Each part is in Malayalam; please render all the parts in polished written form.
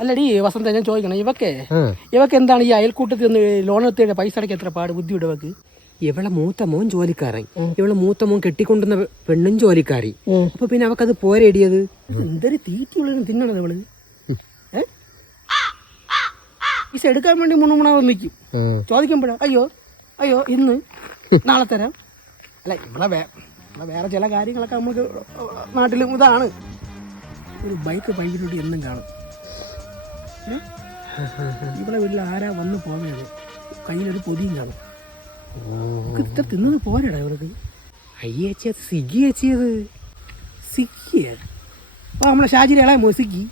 അല്ലടി വസന്ത, ഞാൻ ചോദിക്കണം, ഇവക്ക് എന്താണ് ഈ അയൽക്കൂട്ടത്തിൽ നിന്ന് ലോൺ എടുത്തിട്ട് പൈസ അടയ്ക്ക് എത്ര പാട് ബുദ്ധിമുട്ട് ഇവക്ക്? ഇവളെ മൂത്ത മോൻ ജോലിക്കാരൻ, ഇവളെ മൂത്ത മോൻ കെട്ടിക്കൊണ്ടുന്ന പെണ്ണും ജോലിക്കാരി. അപ്പൊ പിന്നെ അവക്കത് പോരടിയത്. എന്തൊരു തീറ്റിയുള്ളതിന് തിന്നണത് ഇവള്. പൈസ എടുക്കാൻ വേണ്ടി മുണമുണാവ് നിൽക്കും. ചോദിക്കുമ്പോഴാ അയ്യോ ഇന്ന് നാളെ തരാം. അല്ല ഇവിടെ വേറെ ചില കാര്യങ്ങളൊക്കെ നമുക്ക് നാട്ടിലും ഇതാണ്. ഒരു ബൈക്ക് പൈപ്പിലോട്ട് എന്നും കാണും. ഇവിടെ വീട്ടിൽ ആരാ വന്ന് പോകുന്നത്, കയ്യിലൊരു പൊതിയും കാണും. ഇത്ര തിന്നത് പോരടാ ഇവർക്ക്. അയ്യേച്ചി അത് സിഗി ചേച്ചിയത്. സിക്കിയ അപ്പൊ നമ്മളെ ഷാജിയുടെ ഇളയമോ സിക്കി?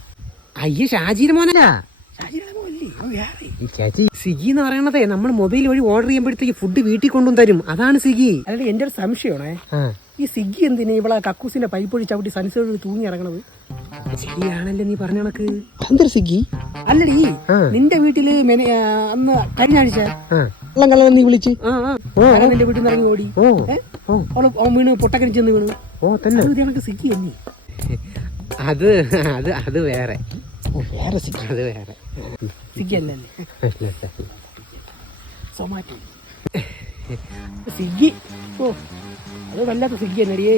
അയ്യ ഷാജിയുടെ മോനല്ല, ഷാജിയുടെ ഇളയമല്ലേ വേറെ. ചേച്ചി സിഗി എന്ന് പറയണതേ നമ്മൾ മൊബൈൽ വഴി ഓർഡർ ചെയ്യുമ്പോഴത്തേക്ക് ഫുഡ് വീട്ടിൽ കൊണ്ടും തരും, അതാണ് സ്വിഗ്ഗി. അല്ലാതെ എന്റെ ഒരു സംശയമാണേ, ഈ സ്വിഗ്ഗി എന്തിനാ ഇവളെ കക്കൂസിന്റെ പൈപ്പ് ഒഴി ചവിട്ടി സൺസൈഡിൽ തൂങ്ങി ഇറങ്ങണത്? ശരിയാണല്ലേ നീ പറഞ്ഞ കണക്ക്. എന്തൊരു സ്വിഗ്ഗി അല്ലടി, നിന്റെ വീട്ടില് അന്ന് കഴിഞ്ഞ ആഴ്ച വെള്ളം കള്ളൻ നീ വിളിച്ച് നിന്റെ വീട്ടിൽ നിന്ന് ഇറങ്ങി ഓടി, വീണ് പൊട്ടക്കനി ചെന്ന് വീണു. കണക്ക് സ്വിഗ്ഗി തന്നെ. അത് അത് അത് വേറെ വേറെ സ്വിഗ്ഗി, അത് വേറെ സ്വിഗ്ഗി അല്ലല്ലേ, സൊമാറ്റോ. സ്വിഗ്ഗി, ഓ അത് വല്ലാത്ത സ്വിഗ്ഗി തന്നെടിയേ.